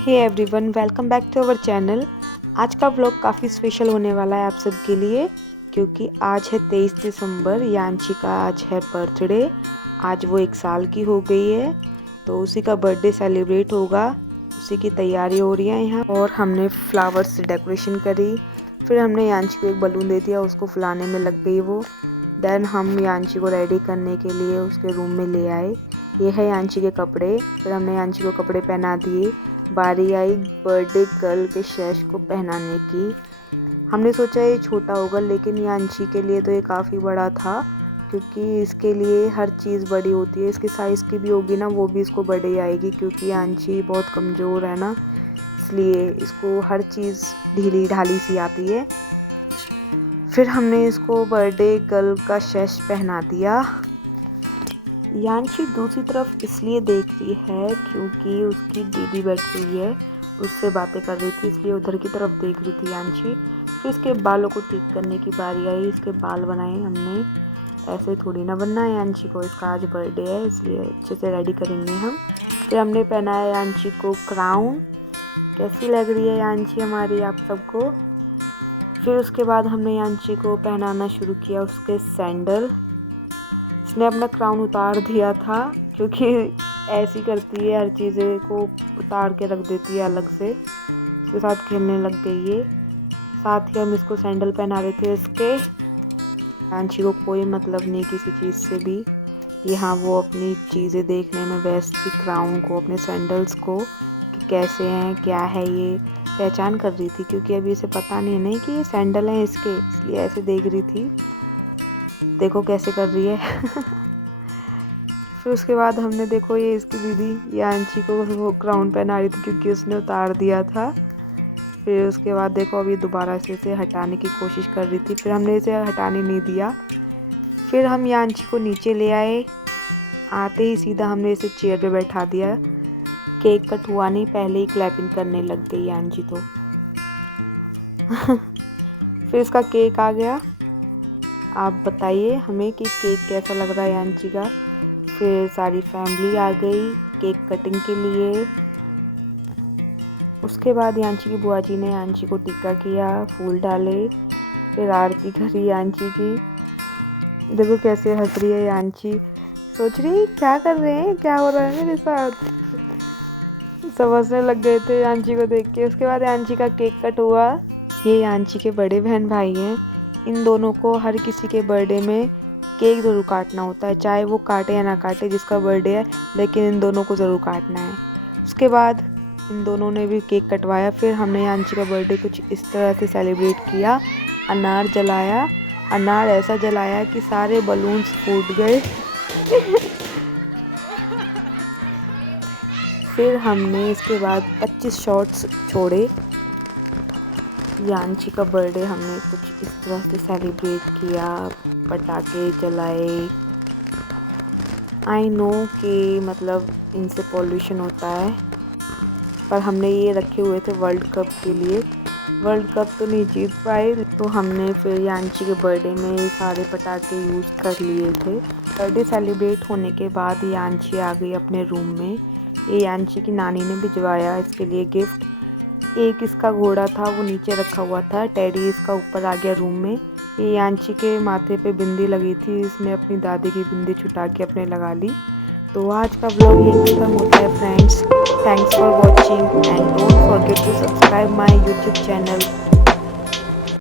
Hey everyone, welcome back to our channel. आज का vlog काफ़ी स्पेशल होने वाला है आप सबके लिए, क्योंकि आज है 23 दिसंबर। यांशी का आज है बर्थडे। आज वो 1 साल की हो गई है, तो उसी का बर्थडे सेलिब्रेट होगा। उसी की तैयारी हो रही है यहाँ, और हमने फ्लावर्स से डेकोरेशन करी। फिर हमने यांशी को एक बलून दे दिया, उसको फुलाने में लग गई वो। देन हम यांशी को रेडी करने के लिए उसके रूम में ले आए। ये है यांशी के कपड़े। फिर हमने यांशी को कपड़े पहना दिए। बारी आई बर्थडे गर्ल के शैश को पहनाने की। हमने सोचा ये छोटा होगा, लेकिन यांशी के लिए तो ये काफ़ी बड़ा था, क्योंकि इसके लिए हर चीज़ बड़ी होती है। इसके साइज़ की भी होगी ना, वो भी इसको बड़ी आएगी, क्योंकि यांशी बहुत कमज़ोर है ना, इसलिए इसको हर चीज़ ढीली ढाली सी आती है। फिर हमने इसको बर्थडे गर्ल का शैश पहना दिया। यांशी दूसरी तरफ इसलिए देख रही है क्योंकि उसकी दीदी बैठी हुई है, उससे बातें कर रही थी, इसलिए उधर की तरफ देख रही थी यांशी। फिर इसके बालों को ठीक करने की बारी आई। इसके बाल बनाए हमने, ऐसे थोड़ी ना बनना है यांशी को, इसका आज बर्थडे है इसलिए अच्छे से रेडी करेंगे हम। फिर हमने पहनाया यांशी को क्राउन। कैसी लग रही है यांशी हमारी आप सबको। फिर उसके बाद हमने यांशी को पहनाना शुरू किया उसके सैंडल। इसने अपना क्राउन उतार दिया था, क्योंकि ऐसी करती है, हर चीज़ें को उतार के रख देती है अलग से। इसके साथ खेलने लग गई है। साथ ही हम इसको सैंडल पहना रहे थे इसके। यांशी को कोई मतलब नहीं किसी चीज़ से भी। यहाँ वो अपनी चीज़ें देखने में व्यस्त थी, क्राउन को, अपने सैंडल्स को, कि कैसे हैं, क्या है, ये पहचान कर रही थी, क्योंकि अभी इसे पता नहीं कि ये सैंडल हैं इसके, इसलिए ऐसे देख रही थी। देखो कैसे कर रही है। फिर उसके बाद हमने, देखो ये इसकी दीदी यांशी को वो क्राउन पहना रही थी, क्योंकि उसने उतार दिया था। फिर उसके बाद देखो अभी दोबारा से इसे हटाने की कोशिश कर रही थी, फिर हमने इसे हटाने नहीं दिया। फिर हम यांशी को नीचे ले आए। आते ही सीधा हमने इसे चेयर पे बैठा दिया। केक कट हुआ नहीं, पहले ही क्लैपिंग करने लग गई यांशी तो। फिर इसका केक आ गया। आप बताइए हमें कि केक कैसा लग रहा है यांशी का। फिर सारी फैमिली आ गई केक कटिंग के लिए। उसके बाद यांशी की बुआ जी ने यांशी को टिक्का किया, फूल डाले, फिर आरती करी यांशी की। देखो कैसे हंस रही है यांशी, सोच रही क्या कर रहे हैं, क्या हो रहा है मेरे साथ। सब हंसने लग गए थे यांशी को देख के। उसके बाद यांशी का केक कट हुआ। ये यांशी के बड़े बहन भाई हैं। इन दोनों को हर किसी के बर्थडे में केक ज़रूर काटना होता है, चाहे वो काटे या ना काटे जिसका बर्थडे है, लेकिन इन दोनों को ज़रूर काटना है। उसके बाद इन दोनों ने भी केक कटवाया। फिर हमने यांशी का बर्थडे कुछ इस तरह से सेलिब्रेट किया। अनार जलाया, अनार ऐसा जलाया कि सारे बलून्स फूट गए। फिर हमने इसके बाद 25 शॉट्स छोड़े। यांशी का बर्थडे हमने कुछ इस तरह से सेलिब्रेट किया, पटाखे जलाए। आई नो कि मतलब इनसे पॉल्यूशन होता है, पर हमने ये रखे हुए थे वर्ल्ड कप के लिए। वर्ल्ड कप तो नहीं जीत पाए, तो हमने फिर यांशी के बर्थडे में ये सारे पटाखे यूज़ कर लिए थे। बर्थडे सेलिब्रेट होने के बाद यांशी आ गई अपने रूम में। ये यांशी की नानी ने भिजवाया इसके लिए गिफ्ट। एक इसका घोड़ा था, वो नीचे रखा हुआ था, टेडी इसका ऊपर आ गया रूम में। ये यांशी के माथे पे बिंदी लगी थी, इसने अपनी दादी की बिंदी छुटा के अपने लगा ली। तो आज का व्लॉग यही खत्म होता है friends. Thanks for watching and don't forget to subscribe my YouTube channel.